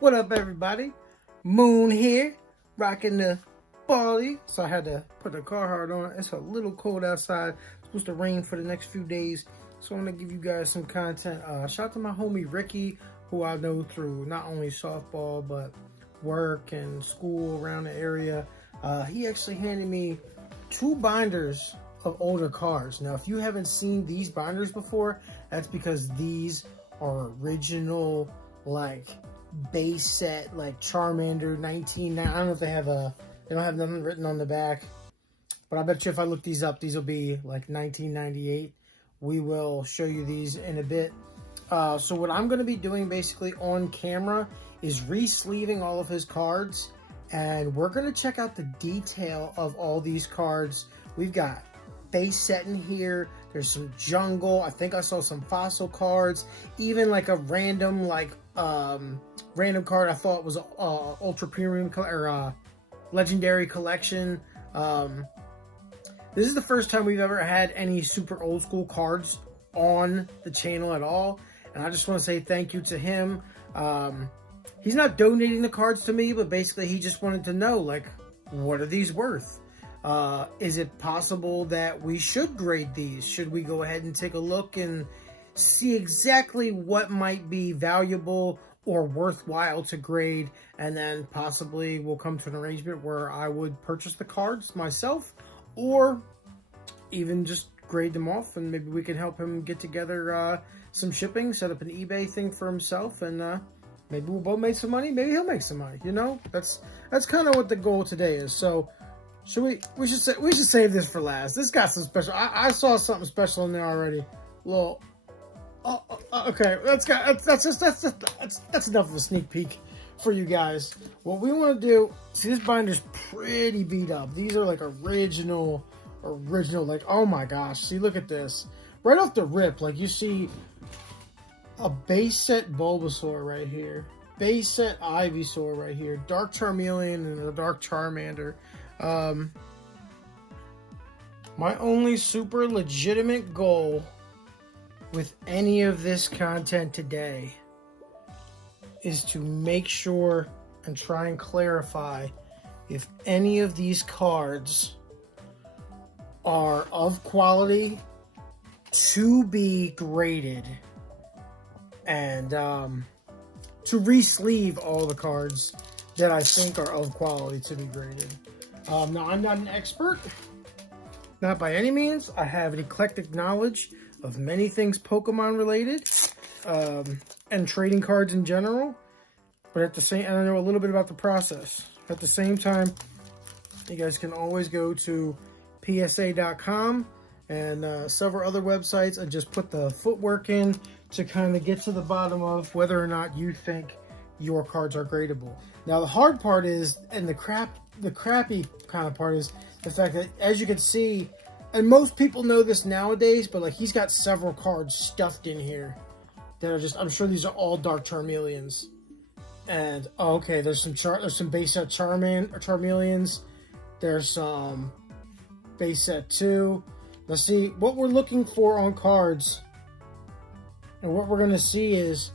What up, everybody? Moon here, rocking the body. So I had to put the Carhartt on. It's a little cold outside. It's supposed to rain for the next few days. So I'm gonna give you guys some content. Shout out to my homie Ricky, who I know through not only softball but work and school around the area. He actually handed me 2 binders of older cards. Now, if you haven't seen these binders before, that's because these are original, like, base set, like Charmander 19. I don't know if they don't have nothing written on the back, but I bet you if I look these up, these will be like 1998. We will show you these in a bit. So what I'm going to be doing basically on camera is re-sleeving all of his cards, and we're going to check out the detail of all these cards. We've got base set in here. There's some jungle. I think I saw some fossil cards, even like a random random card I thought was ultra premium or legendary collection. This is the first time we've ever had any super old school cards on the channel at all, and I just want to say thank you to him. He's not donating the cards to me, but basically he just wanted to know, like, what are these worth? Is it possible that we should grade these? Should we go ahead and take a look and see exactly what might be valuable or worthwhile to grade, and then possibly we'll come to an arrangement where I would purchase the cards myself, or even just grade them off, and maybe we can help him get together some shipping, set up an eBay thing for himself, and maybe we'll both make some money. Maybe he'll make some money. You know, that's kind of what the goal today is. So we should save this for last. This got some special. I saw something special in there already. Well, okay, that's enough of a sneak peek for you guys. What we want to do, see, this binder's pretty beat up. These are like original, like, oh my gosh, see, look at this. Right off the rip, like, you see a base set Bulbasaur right here, base set Ivysaur right here, Dark Charmeleon and a Dark Charmander. My only super legitimate goal with any of this content today is to make sure and try and clarify if any of these cards are of quality to be graded, and to re-sleeve all the cards that I think are of quality to be graded. Now, I'm not an expert, not by any means. I have an eclectic knowledge of many things Pokemon related, and trading cards in general, but and I know a little bit about the process. At the same time, you guys can always go to psa.com and several other websites and just put the footwork in to kind of get to the bottom of whether or not you think your cards are gradable. Now, the hard part is, and the crappy kind of part is the fact that, as you can see, and most people know this nowadays, but like, he's got several cards stuffed in here that are just, I'm sure these are all Dark Charmeleons. And okay, there's some base set Charmeleons. There's some base set 2. Let's see what we're looking for on cards. And what we're gonna see is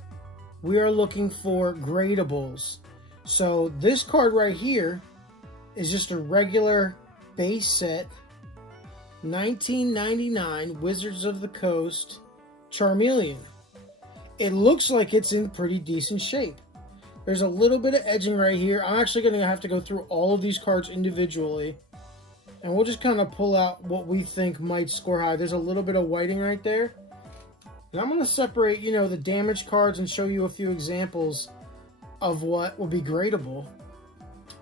we are looking for gradables. So this card right here is just a regular base set 1999 Wizards of the Coast Charmeleon. It looks like it's in pretty decent shape. There's a little bit of edging right here. I'm actually going to have to go through all of these cards individually, and we'll just kind of pull out what we think might score high. There's a little bit of whiting right there. And I'm going to separate, you know, the damaged cards and show you a few examples of what will be gradable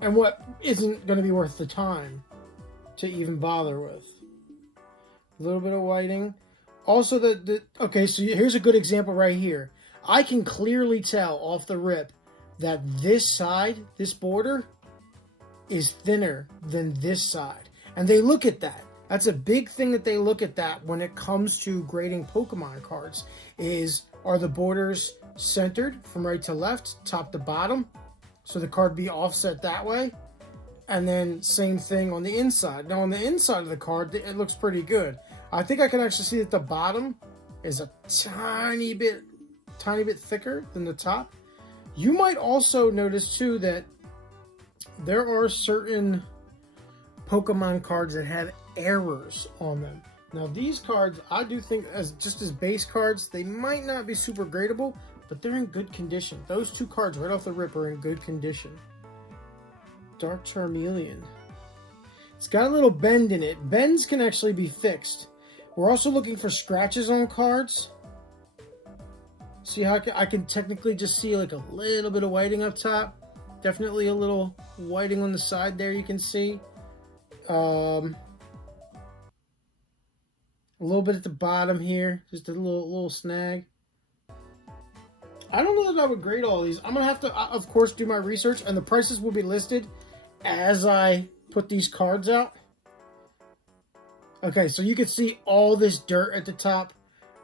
and what isn't going to be worth the time to even bother with. A little bit of whiting. Also, okay, so here's a good example right here. I can clearly tell off the rip that this side, this border, is thinner than this side. And they look at that. That's a big thing that they look at that when it comes to grading Pokemon cards, are the borders centered from right to left, top to bottom, so the card be offset that way. And then same thing on the inside. Now, on the inside of the card, it looks pretty good. I think I can actually see that the bottom is a tiny bit thicker than the top. You might also notice too that there are certain Pokemon cards that have errors on them. Now these cards, I do think as base cards, they might not be super gradable, but they're in good condition. Those two cards right off the rip are in good condition. Dark Charmeleon. It's got a little bend in it. Bends can actually be fixed. We're also looking for scratches on cards. See how I can technically just see like a little bit of whiting up top. Definitely a little whiting on the side there you can see. A little bit at the bottom here. Just a little snag. I don't know that I would grade all these. I'm going to have to, of course, do my research. And the prices will be listed as I put these cards out. Okay, so you can see all this dirt at the top.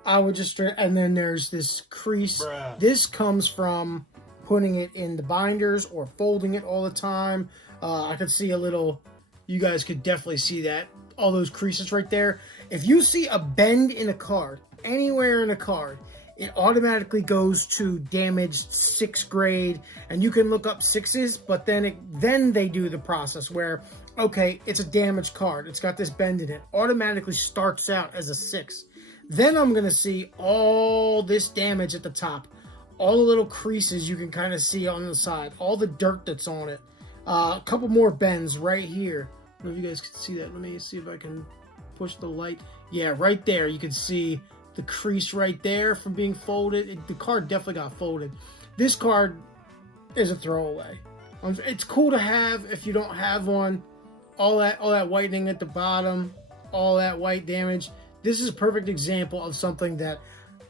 I would just, and then there's this crease. Bruh. This comes from putting it in the binders or folding it all the time. I could see a little, you guys could definitely see that. All those creases right there. If you see a bend in a card, anywhere in a card, it automatically goes to damaged 6th grade, and you can look up 6s, but then they do the process where, okay, it's a damaged card. It's got this bend in it. Automatically starts out as a 6. Then I'm going to see all this damage at the top. All the little creases you can kind of see on the side. All the dirt that's on it. A couple more bends right here. I don't know if you guys can see that. Let me see if I can push the light. Yeah, right there. You can see the crease right there from being folded. The card definitely got folded. This card is a throwaway. It's cool to have if you don't have one. All that whitening at the bottom, all that white damage. This is a perfect example of something that,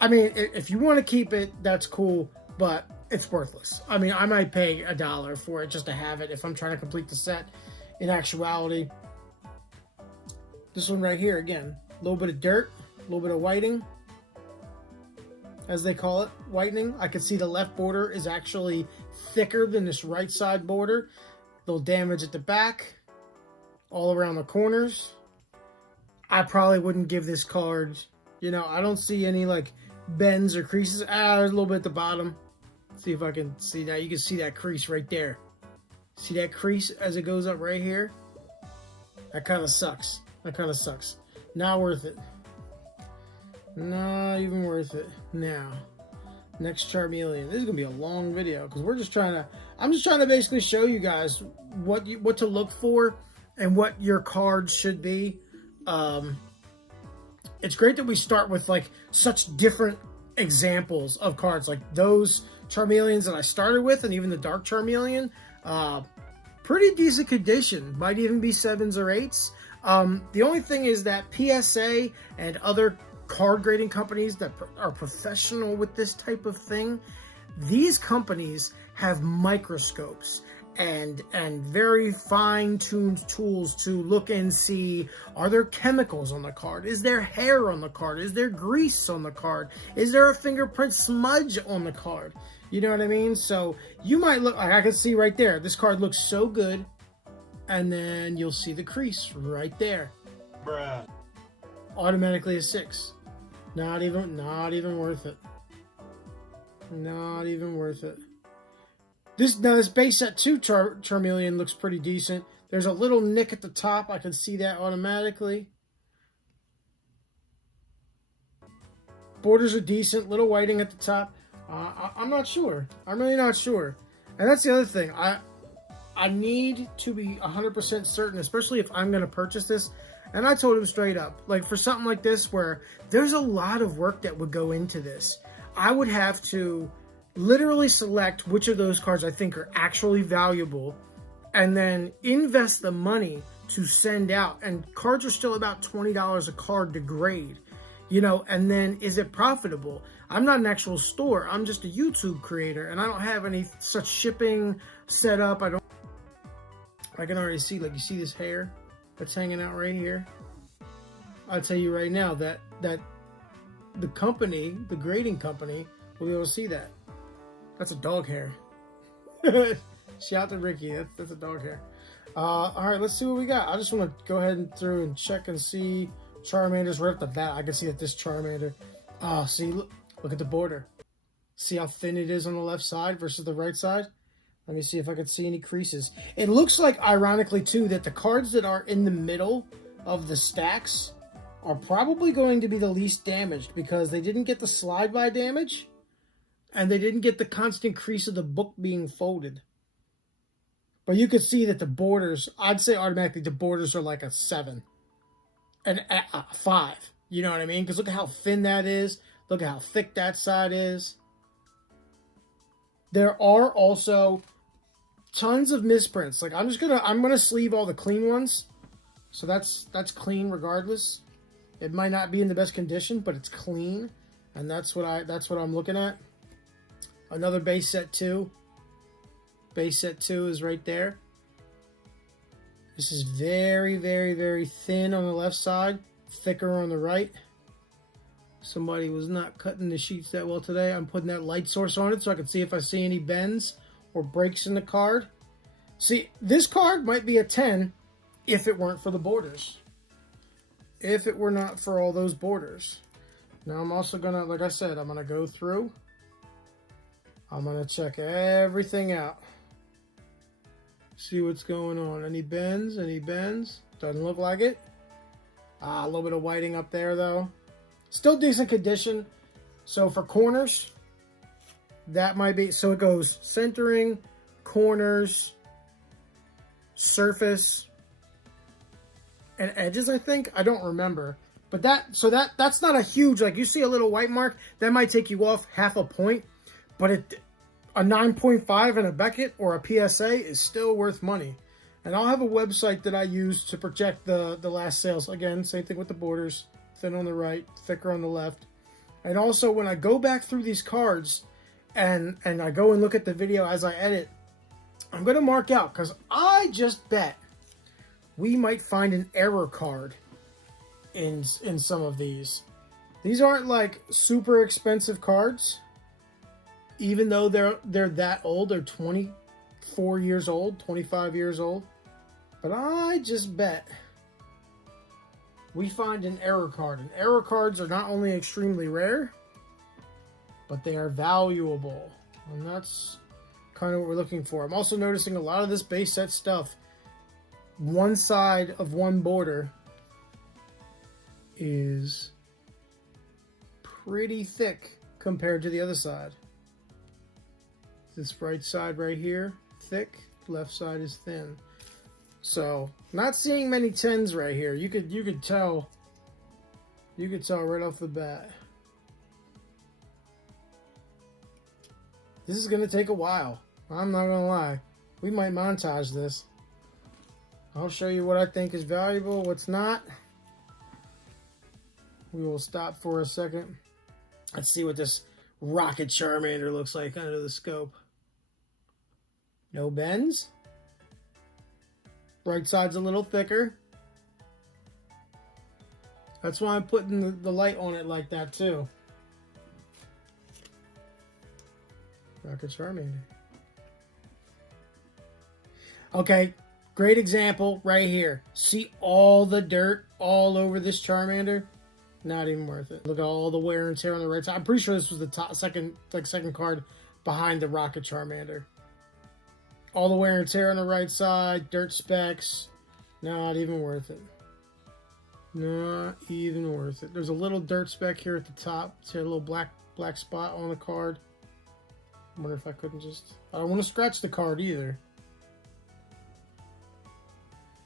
I mean, if you want to keep it, that's cool, but it's worthless. I mean, I might pay $1 for it just to have it if I'm trying to complete the set. In actuality, this one right here, again, a little bit of dirt, a little bit of whiting, as they call it, whitening. I can see the left border is actually thicker than this right side border. Little damage at the back, all around the corners. I probably wouldn't give this card, you know, I don't see any like bends or creases. There's a little bit at the bottom. See if I can see that. You can see that crease right there. See that crease as it goes up right here? That kind of sucks. That kind of sucks. Not worth it. Not even worth it. Now, next Charmeleon. This is gonna be a long video because we're just trying to. I'm just trying to basically show you guys what to look for and what your cards should be. It's great that we start with like such different examples of cards, like those Charmeleons that I started with, and even the Dark Charmeleon. Pretty decent condition. Might even be 7s or 8s. The only thing is that PSA and other card grading companies that are professional with this type of thing, these companies have microscopes and very fine-tuned tools to look and see, are there chemicals on the card? Is there hair on the card? Is there grease on the card? Is there a fingerprint smudge on the card? You know what I mean? So you might look, like I can see right there, this card looks so good, and then you'll see the crease right there. Bruh. Automatically a 6. Not even worth it. Not even worth it. This base set 2 Charmeleon looks pretty decent. There's a little nick at the top. I can see that automatically. Borders are decent. Little whiting at the top. I'm not sure. I'm really not sure. And that's the other thing. I need to be 100% certain, especially if I'm going to purchase this. And I told him straight up, like for something like this where there's a lot of work that would go into this, I would have to literally select which of those cards I think are actually valuable and then invest the money to send out. And cards are still about $20 a card to grade, you know, and then is it profitable? I'm not an actual store. I'm just a YouTube creator and I don't have any such shipping set up. I can already see, like, you see this hair that's hanging out right here? I'll tell you right now that the company, the grading company, will be able to see that. That's a dog hair. Shout out to Ricky. That's a dog hair. All right, let's see what we got. I just want to go ahead and through and check and see Charmander's right off the bat. I can see that this Charmander. Oh, see, look at the border. See how thin it is on the left side versus the right side? Let me see if I can see any creases. It looks like, ironically, too, that the cards that are in the middle of the stacks are probably going to be the least damaged because they didn't get the slide-by damage and they didn't get the constant crease of the book being folded. But you can see that the borders, I'd say automatically the borders are like a 7 and a 5. You know what I mean? Because look at how thin that is. Look at how thick that side is. There are also tons of misprints. Like I'm gonna sleeve all the clean ones. So that's clean regardless. It might not be in the best condition, but it's clean. And that's what I'm looking at. Another base set 2. Base set 2 is right there. This is very, very, very thin on the left side, thicker on the right. Somebody was not cutting the sheets that well today. I'm putting that light source on it so I can see if I see any bends or breaks in the card. See, this card might be a 10 if it weren't for the borders. If it were not for all those borders. Now I'm also gonna, like I said, I'm gonna go through. I'm gonna check everything out. See what's going on. Any bends? Any bends? Doesn't look like it. A little bit of whiting up there though. Still decent condition. So for corners, that might be, so it goes centering, corners, surface, and edges, I think. I don't remember. But that's not a huge, like you see a little white mark, that might take you off half a point. But a 9.5 in a Beckett or a PSA is still worth money. And I'll have a website that I use to project the last sales. Again, same thing with the borders. Thin on the right, thicker on the left. And also when I go back through these cards and I go and look at the video as I edit, I'm going to mark out because I just bet we might find an error card in some of these. These aren't like super expensive cards, even though they're that old. They're 24 years old, 25 years old. But I just bet we find an error card. And error cards are not only extremely rare, but they are valuable. And that's kind of what we're looking for. I'm also noticing a lot of this base set stuff, one side of one border is pretty thick compared to the other side. This right side right here, thick. Left side is thin. So, not seeing many 10s right here. You could tell right off the bat. This is going to take a while. I'm not going to lie. We might montage this. I'll show you what I think is valuable, what's not. We will stop for a second. Let's see what this Rocket Charmander looks like under the scope. No bends. Right side's a little thicker. That's why I'm putting the light on it like that too. Rocket Charmander. Okay, great example right here. See all the dirt all over this Charmander? Not even worth it. Look at all the wear and tear on the right side. I'm pretty sure this was the second card behind the Rocket Charmander. All the wear and tear on the right side, dirt specks, not even worth it. Not even worth it. There's a little dirt speck here at the top. See a little black spot on the card. I wonder if I couldn't just... I don't want to scratch the card either.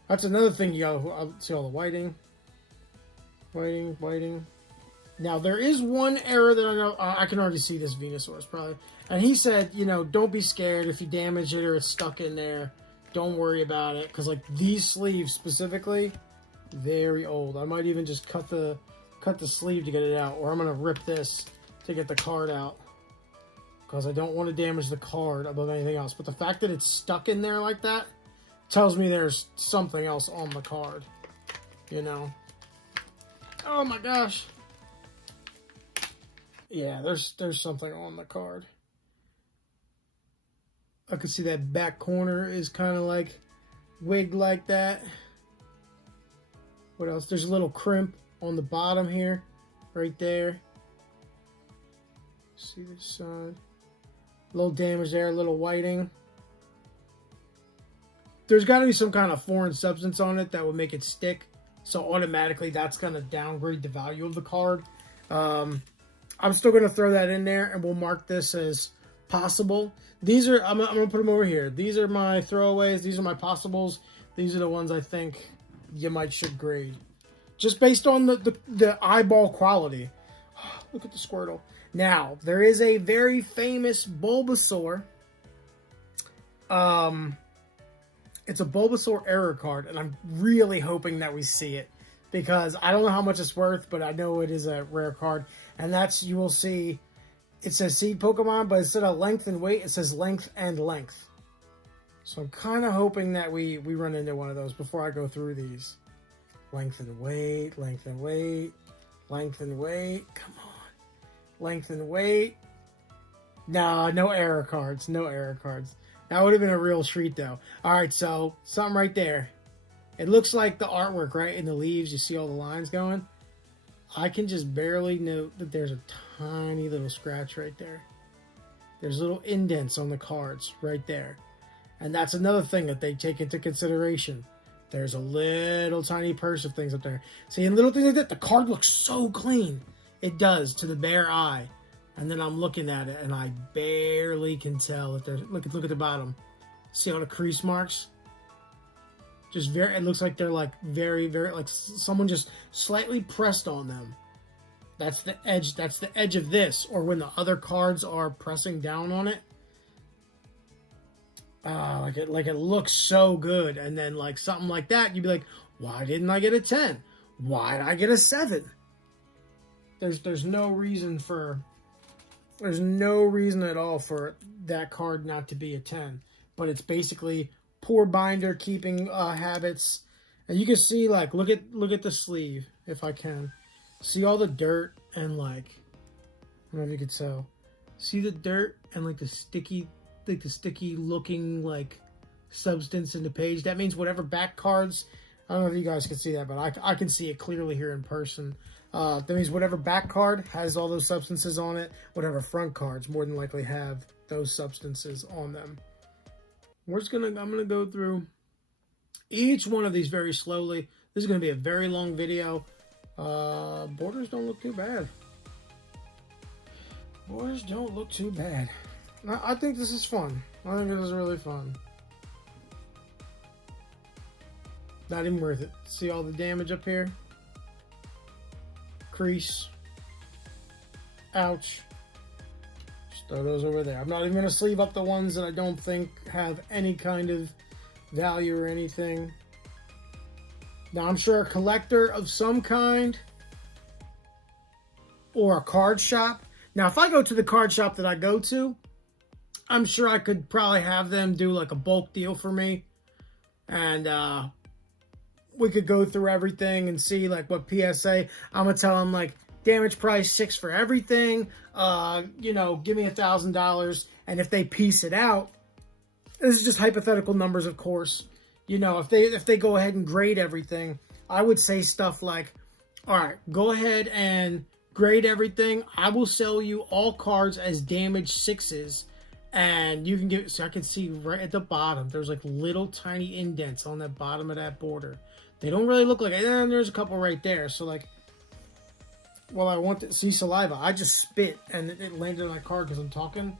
That's another thing you gotta see, all the whiting. Whiting. Now, there is one error that I know... I can already see this Venusaur's probably. And he said, you know, don't be scared if you damage it or it's stuck in there. Don't worry about it. Because, like, these sleeves specifically, very old. I might even just cut the sleeve to get it out. Or I'm going to rip this to get the card out. Because I don't want to damage the card above anything else. But the fact that it's stuck in there like that tells me there's something else on the card. You know? Oh my gosh. Yeah, there's something on the card. I can see that back corner is kind of like wigged like that. What else? There's a little crimp on the bottom here, right there. See this side. A little damage there, a little whiting. There's got to be some kind of foreign substance on it that would make it stick. So automatically that's going to downgrade the value of the card. I'm still going to throw that in there, and we'll mark this as possible. These are, I'm going to put them over here. These are my throwaways. These are my possibles. These are the ones I think you should grade. Just based on the eyeball quality. Look at the Squirtle. Now, there is a very famous Bulbasaur. It's a Bulbasaur error card, and I'm really hoping that we see it. Because I don't know how much it's worth, but I know it is a rare card. And that's, you will see, it says Seed Pokemon, but instead of length and weight, it says length and length. So I'm kind of hoping that we run into one of those before I go through these. Length and weight, length and weight, length and weight. Come on. Length and weight. No, no error cards. No error cards. That would have been a real treat, though. All right, so something right there. It looks like the artwork, right? In the leaves, you see all the lines going. I can just barely note that there's a tiny little scratch right there. There's little indents on the cards right there. And that's another thing that they take into consideration. There's a little tiny purse of things up there. See, in little things like that, the card looks so clean. It does to the bare eye. And then I'm looking at it, and I barely can tell if there's... Look at the bottom. See all the crease marks? Just very... It looks like they're like very, very... Like someone just slightly pressed on them. That's the edge. That's the edge of this. Or when the other cards are pressing down on it. Like it looks so good. And then like something like that, you'd be like, why didn't I get a 10? Why did I get a 7? There's no reason for... There's no reason at all for that card not to be a 10. But it's basically poor binder keeping habits. And you can see, like, look at the sleeve, if I can. See all the dirt and, like, I don't know if you could tell. See the dirt and, like, the sticky looking, like, substance in the page. That means whatever back cards, I don't know if you guys can see that, but I can see it clearly here in person. That means whatever back card has all those substances on it, whatever front cards more than likely have those substances on them. I'm gonna go through each one of these very slowly. This is gonna be a very long video. Borders don't look too bad. Borders don't look too bad. I think this is fun. I think this is really fun. Not even worth it. See all the damage up here? Crease. Ouch. Just throw those over there. I'm not even going to sleeve up the ones that I don't think have any kind of value or anything. Now, I'm sure a collector of some kind or a card shop. Now, if I go to the card shop that I go to, I'm sure I could probably have them do like a bulk deal for me. And, we could go through everything and see like what PSA. I'm gonna tell them like damage price 6 for everything. You know, give me $1,000, and if they piece it out, this is just hypothetical numbers, of course. You know, if they go ahead and grade everything, I would say stuff like, all right, go ahead and grade everything. I will sell you all cards as damage 6s, and you can get. So I can see right at the bottom, there's like little tiny indents on the bottom of that border. They don't really look like it. And there's a couple right there. So, like, well, I want to see saliva. I just spit, and it landed on my card because I'm talking.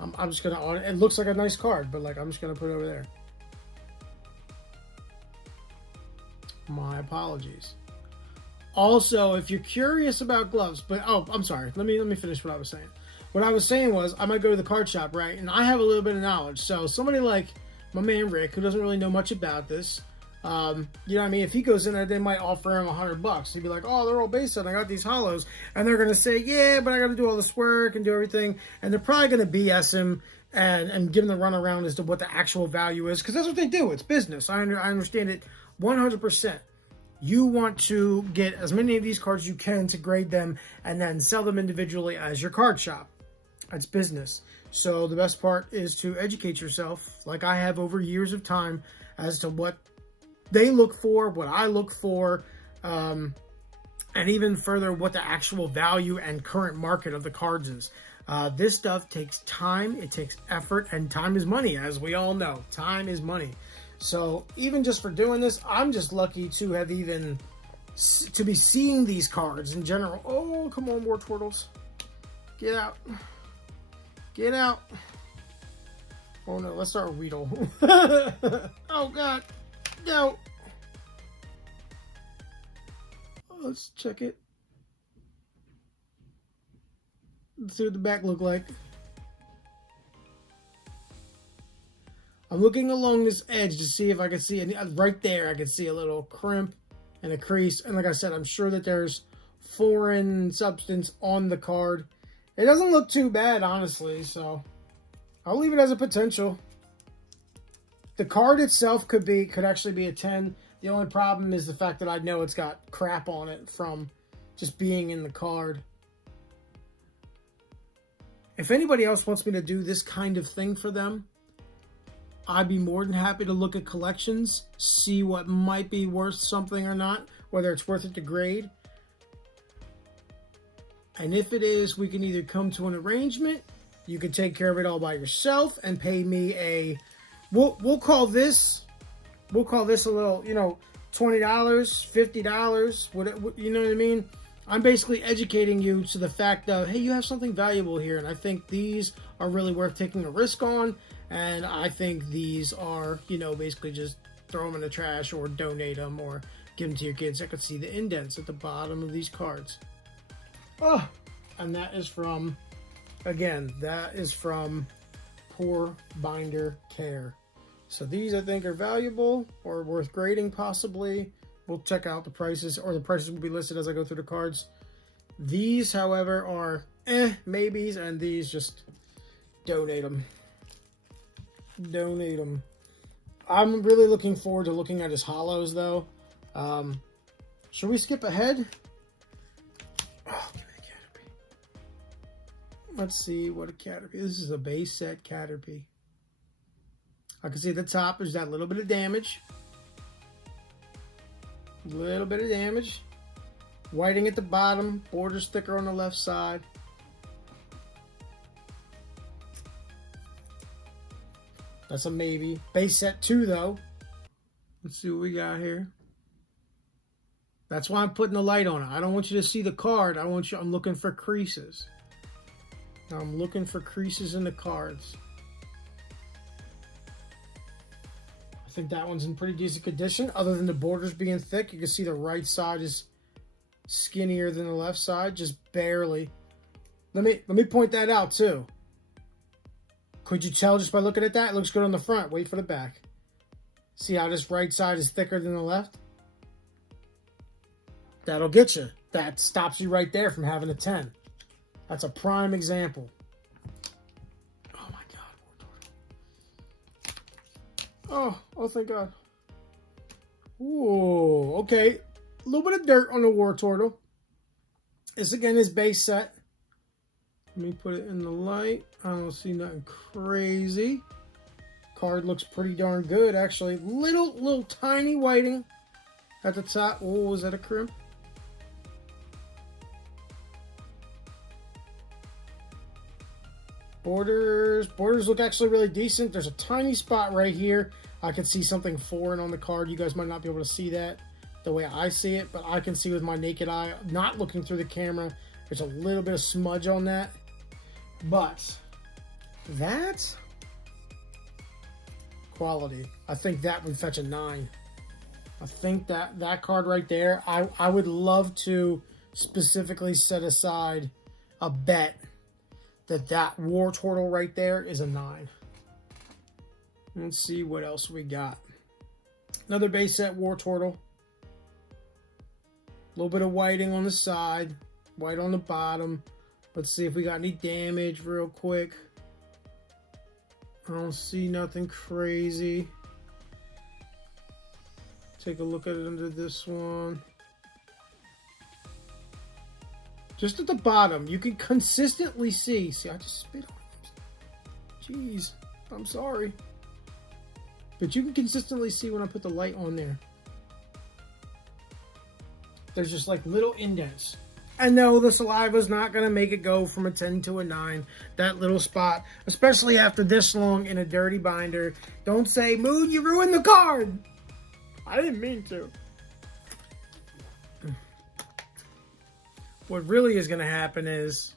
I'm just going to... It looks like a nice card, but, like, I'm just going to put it over there. My apologies. Also, if you're curious about gloves... But, oh, I'm sorry. Let me finish what I was saying. What I was saying was, I might go to the card shop, right? And I have a little bit of knowledge. So, somebody like my man Rick, who doesn't really know much about this... you know what I mean? If he goes in there, they might offer him $100. He'd be like, oh, they're all based on, I got these hollows. And they're going to say, yeah, but I got to do all this work and do everything. And they're probably going to BS him and give him the runaround as to what the actual value is. Because that's what they do. It's business. I understand it 100%. You want to get as many of these cards as you can to grade them and then sell them individually as your card shop. It's business. So the best part is to educate yourself, like I have over years of time, as to what they look for, what I look for, and even further what the actual value and current market of the cards is. This stuff takes time, it takes effort, and time is money, as we all know. Time is money. So even just for doing this, I'm just lucky to have even to be seeing these cards in general. Oh, come on, War Turtles. Get out. Get out. Oh no, let's start with Weedle. Oh god. No. Let's check it. Let's see what the back look like. I'm looking along this edge to see if I can see any. Right there, I can see a little crimp and a crease. And like I said, I'm sure that there's foreign substance on the card. It doesn't look too bad, honestly, so I'll leave it as a potential. The card itself could actually be a 10. The only problem is the fact that I know it's got crap on it from just being in the card. If anybody else wants me to do this kind of thing for them, I'd be more than happy to look at collections, see what might be worth something or not, whether it's worth it to grade. And if it is, we can either come to an arrangement, you can take care of it all by yourself and pay me a, we'll call this a little, you know, $20, $50, whatever, you know what I mean? I'm basically educating you to the fact of, hey, you have something valuable here, and I think these are really worth taking a risk on, and I think these are, you know, basically just throw them in the trash or donate them or give them to your kids. I could see the indents at the bottom of these cards. Oh, and that is from, again, that is from Poor Binder Care. So these, I think, are valuable or worth grading, possibly. We'll check out the prices, or the prices will be listed as I go through the cards. These, however, are maybes, and these just donate them. Donate them. I'm really looking forward to looking at his hollows, though. Should we skip ahead? Oh, give me the Caterpie. Let's see what a Caterpie. This is a base set Caterpie. I can see at the top there's that little bit of damage. Little bit of damage. Whiting at the bottom. Borders thicker on the left side. That's a maybe. Base set 2 though. Let's see what we got here. That's why I'm putting the light on it. I don't want you to see the card. I'm looking for creases. I'm looking for creases in the cards. I think that one's in pretty decent condition. Other than the borders being thick, you can see the right side is skinnier than the left side, just barely. Let me point that out too. Could you tell just by looking at that? It looks good on the front. Wait for the back. See how this right side is thicker than the left? That'll get you. That stops you right there from having a 10. That's a prime example. Oh my God. Oh, thank God. Ooh, okay. A little bit of dirt on the War Turtle. This again is base set. Let me put it in the light. I don't see nothing crazy. Card looks pretty darn good, actually. Little tiny whiting at the top. Oh, is that a crimp? Borders look actually really decent. There's a tiny spot right here. I can see something foreign on the card. You guys might not be able to see that the way I see it, but I can see with my naked eye, not looking through the camera. There's a little bit of smudge on that. But that's quality. I think that would fetch a 9. I think that card right there, I would love to specifically set aside a bet that War Turtle right there is a 9. Let's see what else we got. Another base set War Turtle. A little bit of whiting on the side, white on the bottom. Let's see if we got any damage real quick. I don't see nothing crazy. Take a look at it under this one. Just at the bottom, you can consistently see. See, I just spit on it. Jeez, I'm sorry. But you can consistently see when I put the light on there. There's just like little indents. And no, the saliva's not going to make it go from a 10 to a 9, that little spot, especially after this long in a dirty binder. Don't say, Moon, you ruined the card. I didn't mean to. What really is going to happen is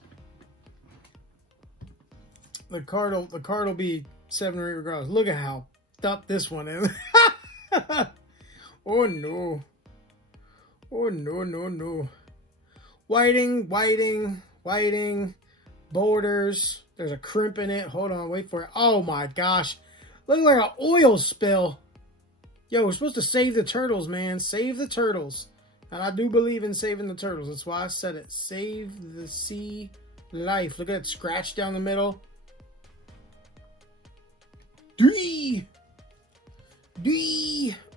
the card will be 7 or 8 regardless. Look at how up this one is. Oh no. Oh no, no, no. Whiting, borders. There's a crimp in it. Hold on, wait for it. Oh my gosh. Look like an oil spill. Yo, we're supposed to save the turtles, man. Save the turtles. And I do believe in saving the turtles. That's why I said it. Save the sea life. Look at that scratch down the middle. D.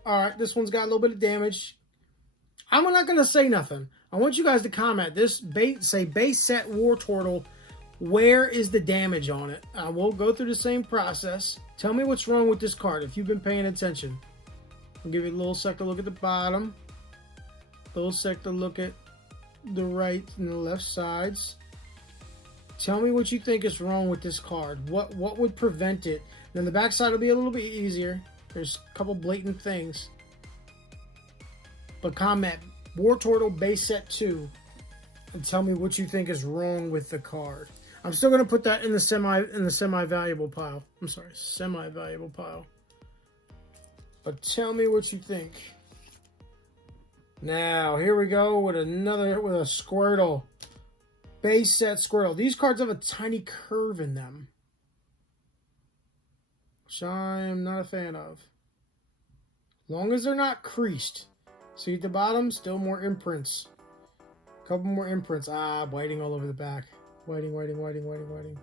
Alright, this one's got a little bit of damage. I'm not going to say nothing. I want you guys to comment. This say base set War Turtle. Where is the damage on it? I will go through the same process. Tell me what's wrong with this card if you've been paying attention. I'll give you a little sec to look at the bottom. A little sec to look at the right and the left sides. Tell me what you think is wrong with this card. What would prevent it? Then the back side will be a little bit easier. There's a couple blatant things. But comment War Turtle base set 2 and tell me what you think is wrong with the card. I'm still gonna put that in the semi-valuable pile. I'm sorry, semi-valuable pile. But tell me what you think. Now here we go with a Squirtle. Base set Squirtle. These cards have a tiny curve in them, which I'm not a fan of. Long as they're not creased. See at the bottom, still more imprints. A couple more imprints. Ah, whiting all over the back. Whiting.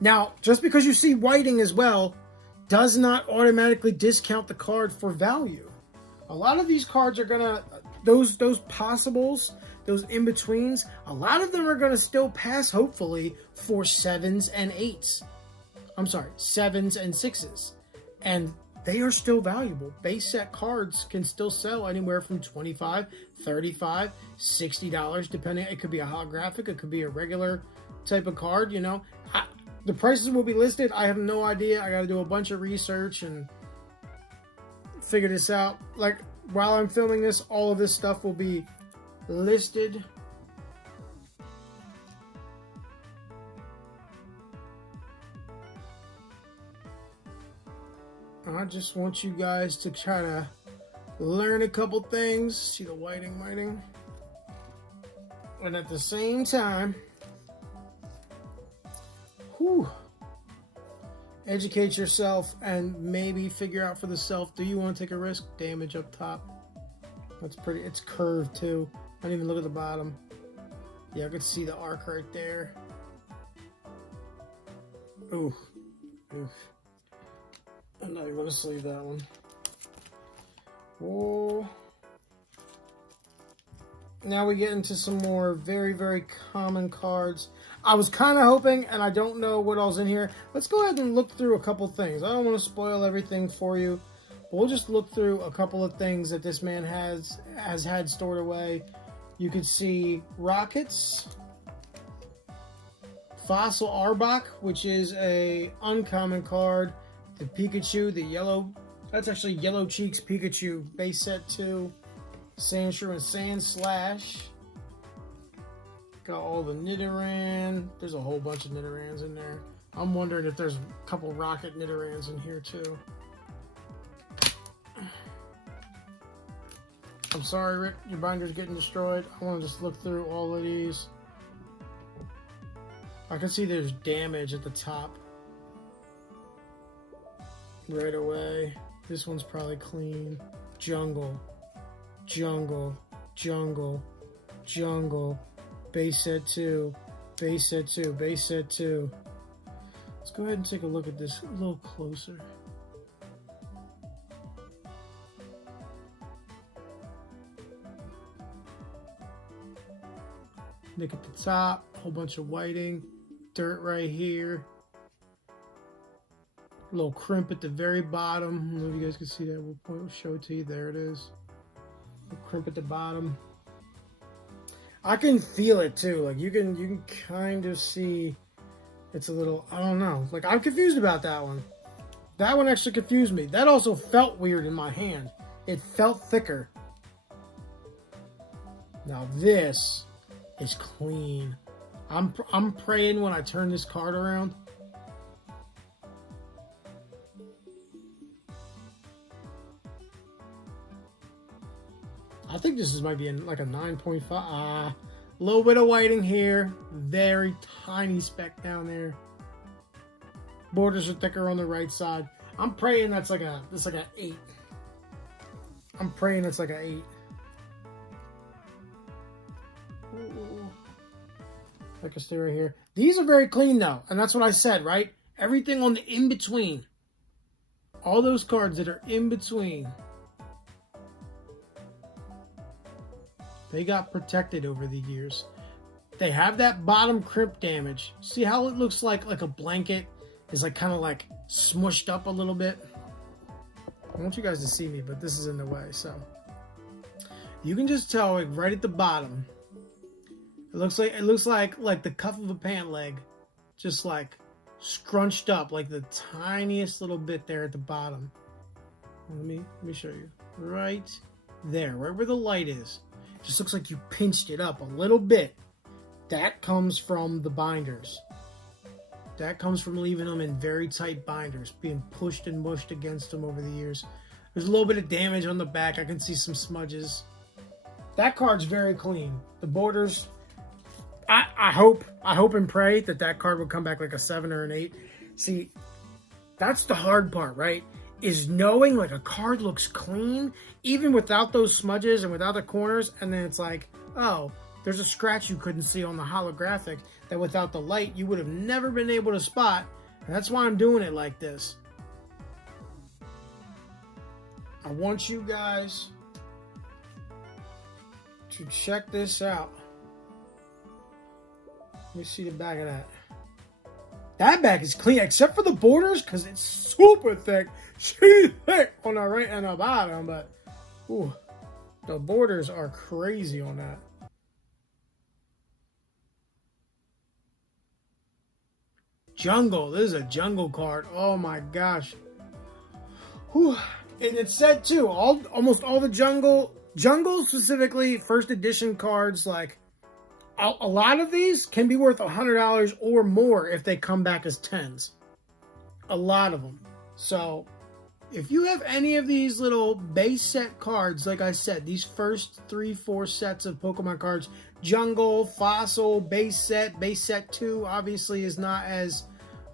Now, just because you see whiting as well, does not automatically discount the card for value. A lot of these cards are gonna, those possibles, those in-betweens, a lot of them are gonna still pass, hopefully, for 7s and 8s. I'm sorry, 7s and 6s. And they are still valuable. Base set cards can still sell anywhere from $25, $35, $60, depending. It could be a holographic, it could be a regular type of card, you know. The prices will be listed. I have no idea. I got to do a bunch of research and figure this out. Like, while I'm filming this, all of this stuff will be listed. I just want you guys to try to learn a couple things. See the whiting. And at the same time, educate yourself and maybe figure out for the self, do you want to take a risk? Damage up top. That's pretty, it's curved too. I didn't even look at the bottom. Yeah, I could see the arc right there. Oof. I'm not even going to sleeve that one. Oh. Now we get into some more very, very common cards. I was kind of hoping, and I don't know what all's in here. Let's go ahead and look through a couple things. I don't want to spoil everything for you. But we'll just look through a couple of things that this man has had stored away. You could see Rockets. Fossil Arbok, which is a uncommon card. The Pikachu, the yellow, that's actually Yellow Cheeks Pikachu, base set 2. Sandshrew and Sandslash. Got all the Nidoran. There's a whole bunch of Nidorans in there. I'm wondering if there's a couple Rocket Nidorans in here too. I'm sorry, Rick, your binder's getting destroyed. I want to just look through all of these. I can see there's damage at the top right away. This one's probably clean. Jungle. Base set 2. Base set 2. Base set 2. Let's go ahead and take a look at this a little closer. Nick at the top, a whole bunch of whiting, dirt right here. A little crimp at the very bottom. I don't know if you guys can see that. We'll show it to you. There it is. A crimp at the bottom. I can feel it too. Like you can kind of see it's a little, I don't know. Like I'm confused about that one. That one actually confused me. That also felt weird in my hand. It felt thicker. Now this is clean. I'm praying when I turn this card around. I think this might be like a 9.5. A little bit of whiting here. Very tiny speck down there. Borders are thicker on the right side. I'm praying that's like an 8. I'm praying it's like an 8. Ooh. I can stay right here. These are very clean though, and that's what I said, right? Everything on the in-between. All those cards that are in between. They got protected over the years. They have that bottom crimp damage. See how it looks like a blanket is like kind of like smushed up a little bit? I want you guys to see me, but this is in the way, so. You can just tell like right at the bottom. It looks like the cuff of a pant leg, just like scrunched up, like the tiniest little bit there at the bottom. Let me show you. Right there, right where the light is. Just looks like you pinched it up a little bit. That comes from the binders. That comes from leaving them in very tight binders, being pushed and mushed against them over the years. There's a little bit of damage on the back. I can see some smudges. That card's very clean. The borders, I hope and pray that card will come back like a 7 or an 8. See, that's the hard part, right? Is knowing like a card looks clean, even without those smudges and without the corners, and then it's like, oh, there's a scratch you couldn't see on the holographic that without the light you would have never been able to spot, and that's why I'm doing it like this. I want you guys to check this out. Let me see the back of that. That back is clean, except for the borders, because it's super thick. She's thick on the right and the bottom, but ooh, the borders are crazy on that. Jungle. This is a jungle card. Oh my gosh. Whew. And it said too, almost all the jungle specifically first edition cards, like a lot of these can be worth $100 or more if they come back as 10s. A lot of them. So if you have any of these little base set cards, like I said, these first 3-4 sets of Pokemon cards, Jungle, Fossil, base set 2 obviously is not as,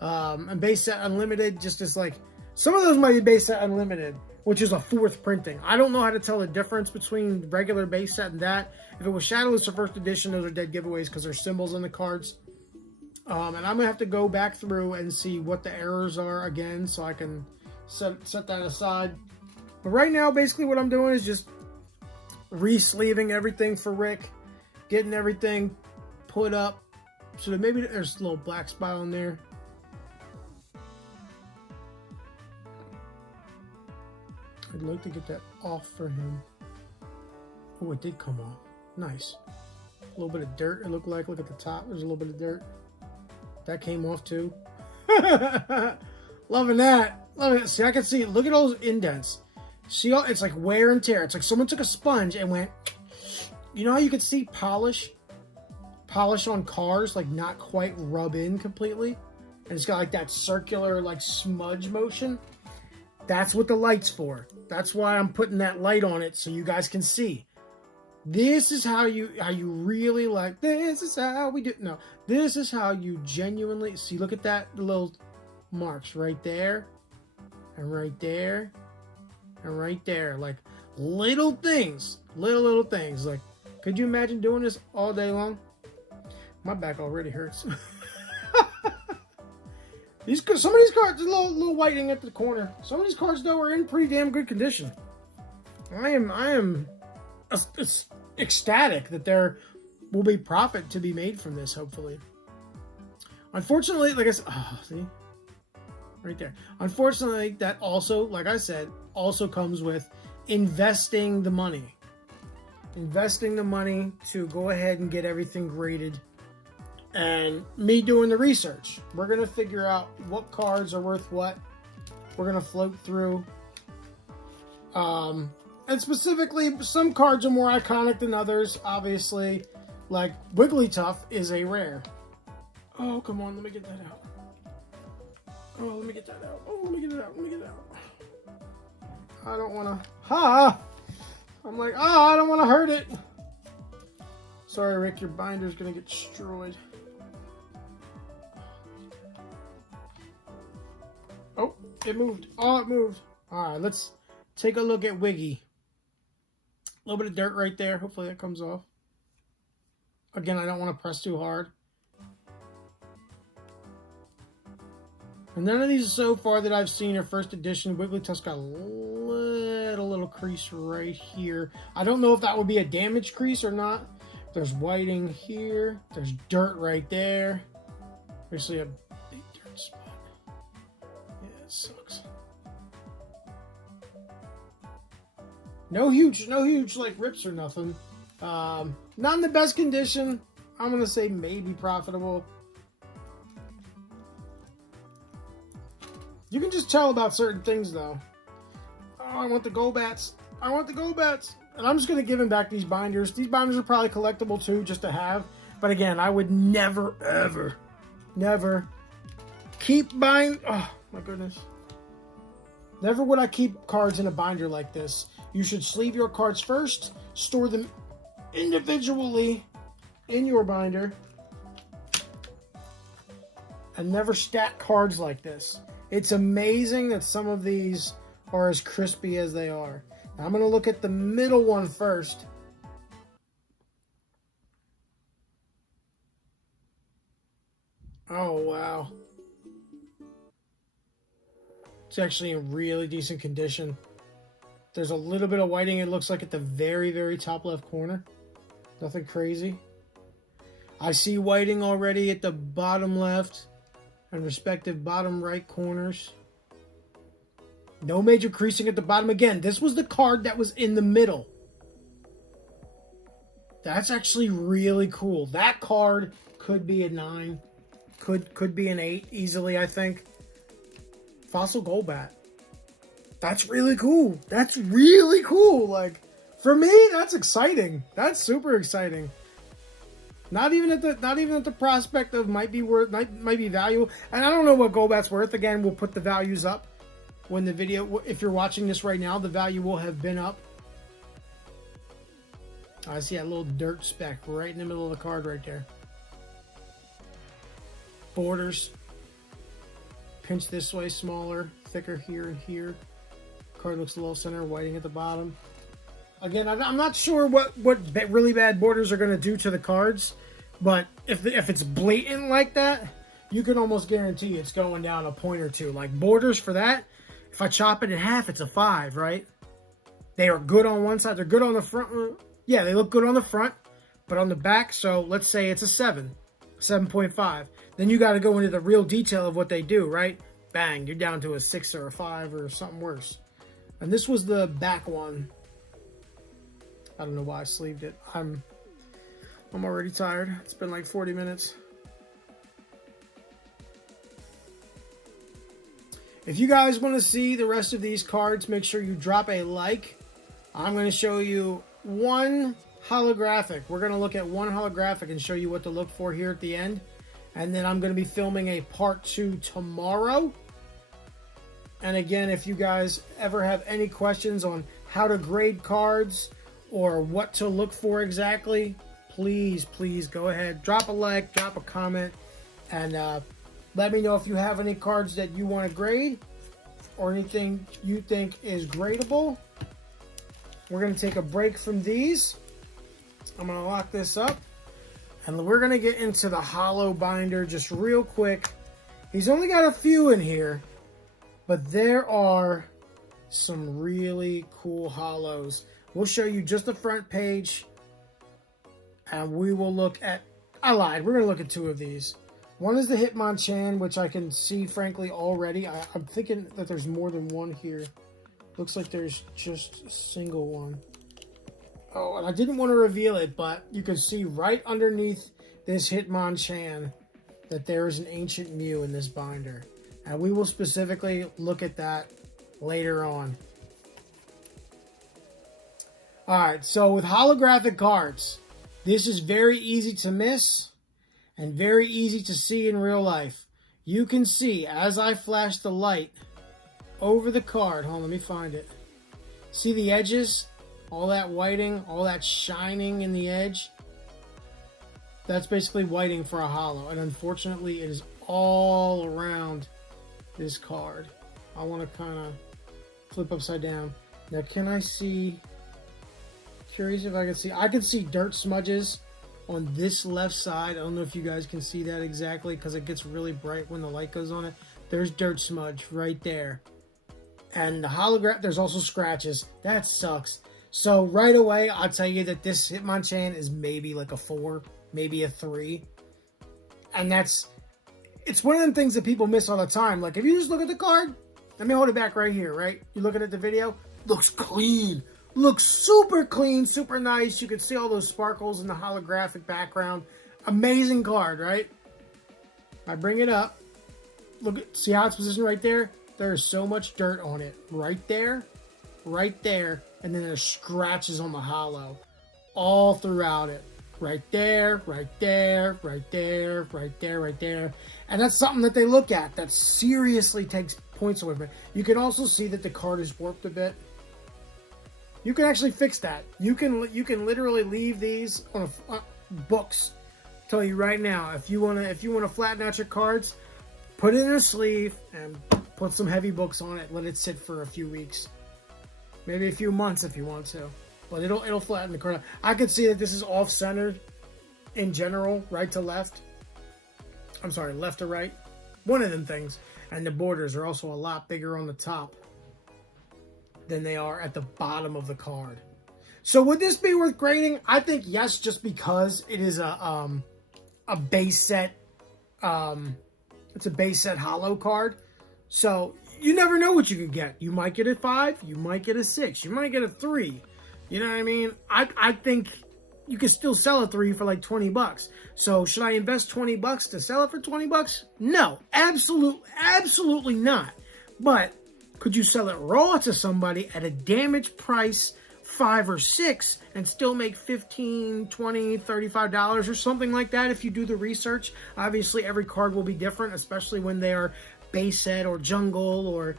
and base set Unlimited, just as like, some of those might be base set Unlimited, which is a 4th printing. I don't know how to tell the difference between regular base set and that. If it was Shadowless or first edition, those are dead giveaways because there's symbols on the cards. And I'm going to have to go back through and see what the errors are again so I can set that aside. But right now, basically what I'm doing is just re-sleeving everything for Rick, getting everything put up so that maybe there's a little black spot on there. I'd like to get that off for him. Oh, it did come off. Nice. A little bit of dirt, it looked like. Look at the top. There's a little bit of dirt. That came off too. Loving that. Loving it. See, I can see. Look at those indents. See, it's like wear and tear. It's like someone took a sponge and went. You know how you can see polish on cars, like not quite rub in completely, and it's got like that circular like smudge motion. That's what the light's for. That's why I'm putting that light on it so you guys can see. This is how you really like. This is how we do. No, this is how you genuinely see. Look at that little marks right there, and right there, and right there. Like little things, little things. Like, could you imagine doing this all day long? My back already hurts. Some of these cards, a little whitening at the corner. Some of these cards, though, are in pretty damn good condition. I am ecstatic that there will be profit to be made from this, hopefully. Unfortunately, like I said, see? Right there. Unfortunately, that also, like I said, also comes with investing the money. investing the money to go ahead and get everything graded, and me doing the research. We're going to figure out what cards are worth what. We're going to float through. And specifically, some cards are more iconic than others, obviously. Like Wigglytuff is a rare. Oh, come on, let me get that out. Oh, let me get that out. Oh, let me get it out. Let me get it out. I don't want to... Ha! I'm like, oh, I don't want to hurt it. Sorry, Rick, your binder's going to get destroyed. Oh, it moved. Oh, it moved. All right, let's take a look at Wiggy. A little bit of dirt right there. Hopefully that comes off. Again, I don't want to press too hard. And none of these so far that I've seen are first edition. Wigglytuff's got a little crease right here. I don't know if that would be a damaged crease or not. There's whiting here. There's dirt right there. Basically a big dirt spot. Yeah, it sucks. No huge like rips or nothing. Not in the best condition. I'm gonna say maybe profitable. You can just tell about certain things, though. Oh, I want the Golbats. I want the Golbats. And I'm just going to give him back these binders. These binders are probably collectible, too, just to have. But again, I would never, ever, never keep buying... Oh, my goodness. Never would I keep cards in a binder like this. You should sleeve your cards first. Store them individually in your binder. And never stack cards like this. It's amazing that some of these are as crispy as they are. Now, I'm going to look at the middle one first. Oh, wow. It's actually in really decent condition. There's a little bit of whiting, it looks like, at the very, very top left corner. Nothing crazy. I see whiting already at the bottom left and respective bottom right corners. No major creasing at the bottom. Again, this was the card that was in the middle. That's actually really cool. That card could be a 9. Could be an 8 easily, I think. Fossil Golbat. That's really cool. That's really cool. Like, for me, that's exciting. That's super exciting. Not even at the prospect of might be value. And I don't know what Golbat's worth. Again, we'll put the values up when the video, if you're watching this right now, the value will have been up. I see that little dirt speck right in the middle of the card right there. Borders. Pinch this way, smaller, thicker here and here. Card looks a little center, whiting at the bottom. Again, I'm not sure what really bad borders are going to do to the cards, but if it's blatant like that, you can almost guarantee it's going down a point or two. Like borders for that, if I chop it in half, it's a 5, right? They are good on one side. They're good on the front. Yeah, they look good on the front, but on the back, so let's say it's a 7, 7.5. Then you got to go into the real detail of what they do, right? Bang, you're down to a 6 or a 5 or something worse. And this was the back one. I don't know why I sleeved it. I'm already tired. It's been like 40 minutes. If you guys want to see the rest of these cards, make sure you drop a like. I'm going to show you one holographic. We're going to look at one holographic and show you what to look for here at the end. And then I'm going to be filming a part 2 tomorrow. And again, if you guys ever have any questions on how to grade cards or what to look for exactly, please go ahead. Drop a like, drop a comment, and let me know if you have any cards that you want to grade or anything you think is gradable. We're going to take a break from these. I'm going to lock this up. And we're going to get into the holo binder just real quick. He's only got a few in here, but there are some really cool holos. We'll show you just the front page, and we will look at... I lied. We're going to look at 2 of these. One is the Hitmonchan, which I can see, frankly, already. I'm thinking that there's more than one here. Looks like there's just a single one. Oh, and I didn't want to reveal it, but you can see right underneath this Hitmonchan that there is an Ancient Mew in this binder. And we will specifically look at that later on. Alright, so with holographic cards, this is very easy to miss and very easy to see in real life. You can see, as I flash the light over the card, hold on, let me find it. See the edges? All that whiting, all that shining in the edge? That's basically whiting for a holo. And unfortunately, it is all around this card. I want to kind of flip upside down. Now, can I see... Curious if I can see... I can see dirt smudges on this left side. I don't know if you guys can see that exactly because it gets really bright when the light goes on it. There's dirt smudge right there. And the holograph, there's also scratches. That sucks. So right away, I'll tell you that this Hitmonchan is maybe like a 4, maybe a 3. And it's one of them things that people miss all the time. Like if you just look at the card, let me hold it back right here, right? You're looking at the video, looks clean. Looks super clean, super nice. You can see all those sparkles in the holographic background. Amazing card, right? I bring it up. Look, see how it's positioned right there? There is so much dirt on it. Right there, and then there's scratches on the holo. All throughout it. Right there, right there, right there, right there, right there. And that's something that they look at. That seriously takes points away from it. You can also see that the card is warped a bit. You can actually fix that. You can literally leave these on books. I'll tell you right now, if you wanna flatten out your cards, put it in a sleeve and put some heavy books on it. Let it sit for a few weeks, maybe a few months if you want to. But it'll flatten the card out. I can see that this is off-centered in general, right to left. I'm sorry, left to right. One of them things. And the borders are also a lot bigger on the top than they are at the bottom of the card. So would this be worth grading? I think yes, just because it is a base set. It's a base set holo card. So you never know what you could get. You might get a 5, you might get a 6, you might get a 3. You know what I mean? I think you could still sell a 3 for like 20 bucks. So should I invest 20 bucks to sell it for 20 bucks? No, absolutely not. But could you sell it raw to somebody at a damaged price, 5 or 6, and still make $15, $20, $35 or something like that if you do the research? Obviously, every card will be different, especially when they are base set or jungle or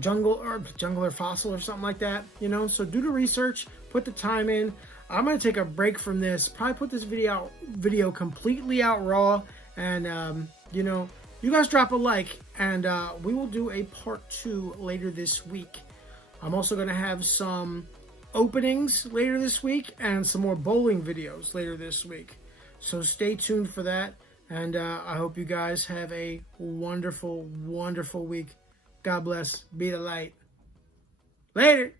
jungle or fossil or something like that, you know? So do the research, put the time in. I'm going to take a break from this, probably put this video completely out raw, and, you know, you guys drop a like, and we will do a part 2 later this week. I'm also going to have some openings later this week and some more bowling videos later this week. So stay tuned for that, and I hope you guys have a wonderful, wonderful week. God bless. Be the light. Later.